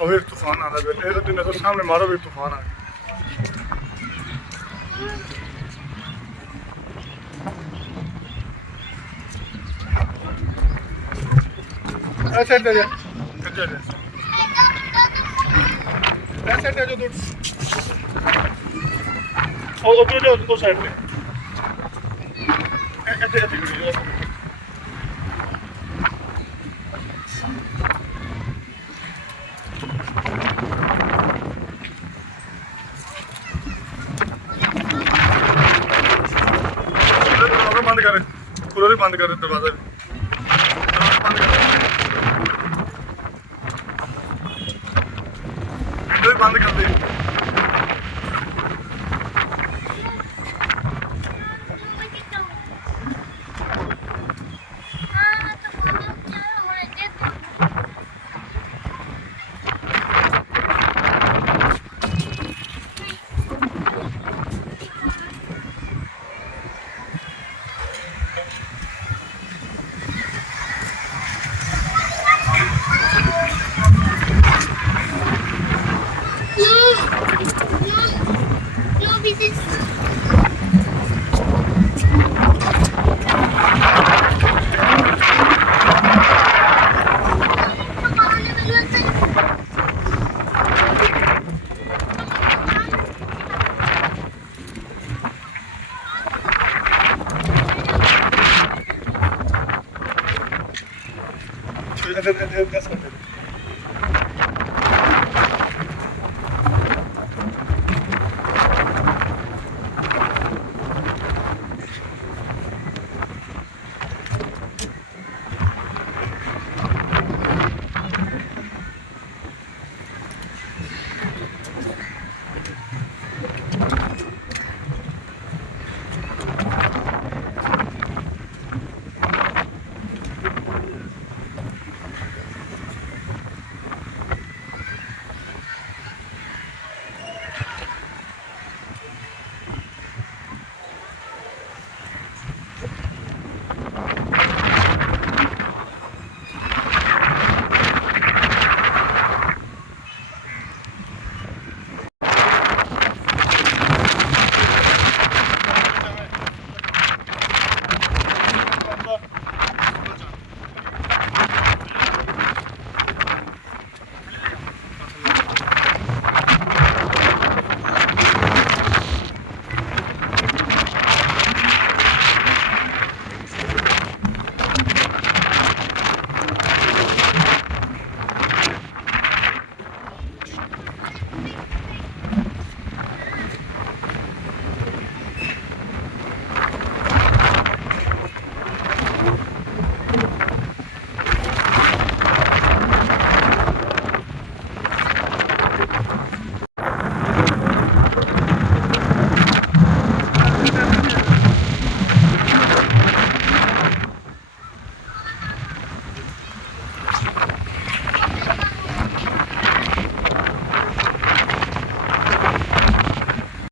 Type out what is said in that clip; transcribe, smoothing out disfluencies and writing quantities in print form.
और फिर तूफान आता है, तो नजर सामने मारो फिर तूफान आ गया। ऐसे जा ऐसे जो दूर और उधर जो उस साइड पे ऐसे ऐसे बंद कर, कूलर भी बंद कर, दरवाजा भी बंद कर, विंडो भी बंद कर दे। That's